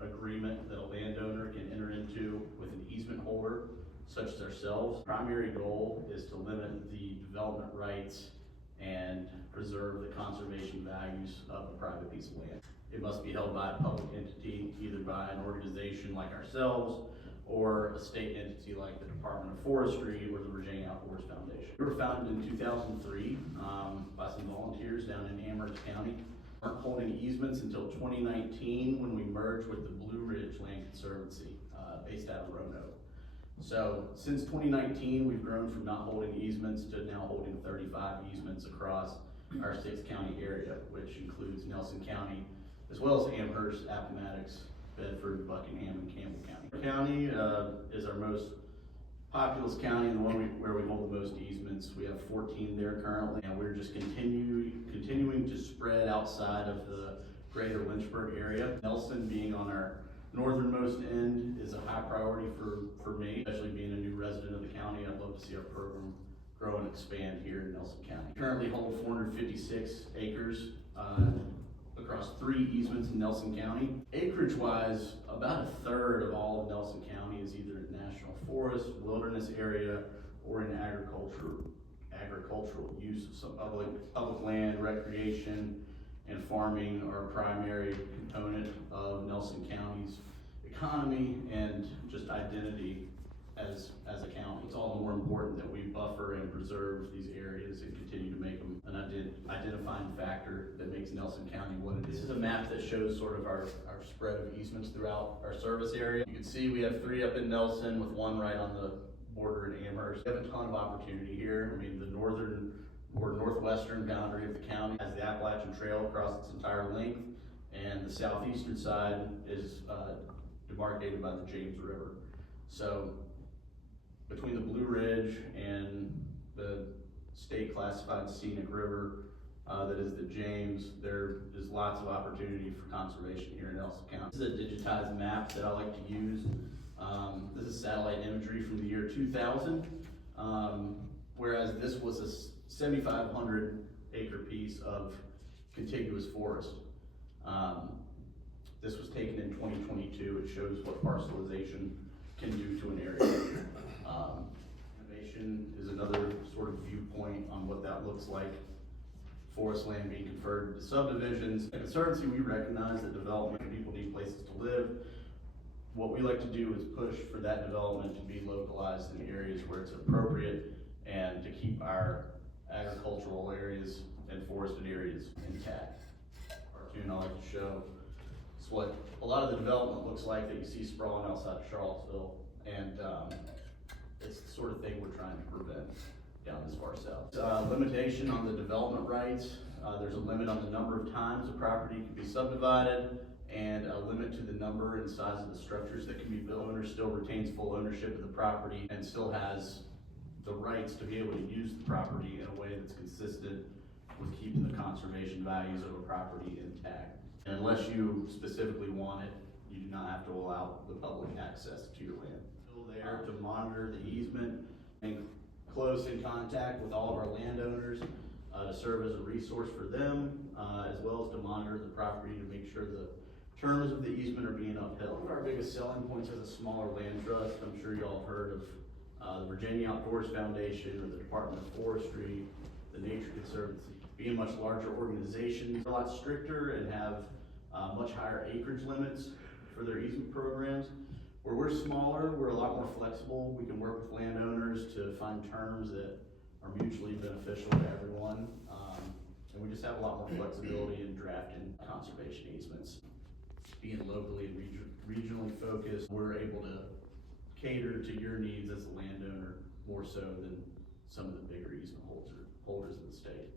agreement that a landowner can enter into with an easement holder, such as ourselves. Primary goal is to limit the development rights and preserve the conservation values of a private piece of land. It must be held by a public entity, either by an organization like ourselves or a state entity like the Department of Forestry or the Virginia Outdoors Foundation. We were founded in 2003 by some volunteers down in Amherst County. We weren't holding easements until 2019 when we merged with the Blue Ridge Land Conservancy based out of Roanoke. So since 2019, we've grown from not holding easements to now holding 35 easements across our 6-county area, which includes Nelson County, as well as Amherst, Appomattox, Bedford, Buckingham, and Campbell County. County is our most populous county and the one where we hold the most easements. We have 14 there currently, and we're just continuing to spread outside of the greater Lynchburg area. Nelson, being on our northernmost end, is a high priority for me, especially being a new resident of the county. I'd love to see our program grow and expand here in Nelson County. We currently hold 456 acres across 3 easements in Nelson County. Acreage-wise, about a third of all of Nelson County is either in national forest, wilderness area, or in agricultural use of some public land, recreation, and farming are a primary component of Nelson County's economy and just identity as a county. It's all the more important that we buffer and preserve these areas and continue to make them an identifying factor that makes Nelson County what it is. This is a map that shows sort of our spread of easements throughout our service area. You can see we have 3 up in Nelson with 1 right on the border in Amherst. We have a ton of opportunity here. I mean, the northern or northwestern boundary of the county has the Appalachian Trail across its entire length, and the southeastern side is demarcated by the James River. So between the Blue Ridge and the state classified scenic river that is the James, there is lots of opportunity for conservation here in Nelson County. This is a digitized map that I like to use. This is satellite imagery from the year 2000, whereas this was a 7,500 acre piece of contiguous forest. This was taken in 2022. It shows what parcelization can do to an area. Innovation is another sort of viewpoint on what that looks like. Forest land being converted to subdivisions. At Conservancy, we recognize that development, people need places to live. What we like to do is push for that development to be localized in areas where it's appropriate and to keep our agricultural areas and forested areas intact. Cartoon I like to show is what a lot of the development looks like that you see sprawling outside of Charlottesville, and it's the sort of thing we're trying to prevent down this far south. Limitation on the development rights. There's a limit on the number of times a property can be subdivided, and a limit to the number and size of the structures that can be built. The owner still retains full ownership of the property and still has the rights to be able to use the property in a way that's consistent with keeping the conservation values of a property intact. And unless you specifically want it, you do not have to allow the public access to your land. Still there to monitor the easement and close in contact with all of our landowners to serve as a resource for them, as well as to monitor the property to make sure the terms of the easement are being upheld. One of our biggest selling points as a smaller land trust, I'm sure you all have heard of the Virginia Outdoors Foundation or the Department of Forestry, the Nature Conservancy. Being much larger organizations, they're a lot stricter and have much higher acreage limits for their easement programs. Where we're smaller, we're a lot more flexible. We can work with landowners to find terms that are mutually beneficial to everyone. And we just have a lot more flexibility in drafting conservation easements. Being locally and regionally focused, we're able to cater to your needs as a landowner more so than some of the bigger easement holders in the state.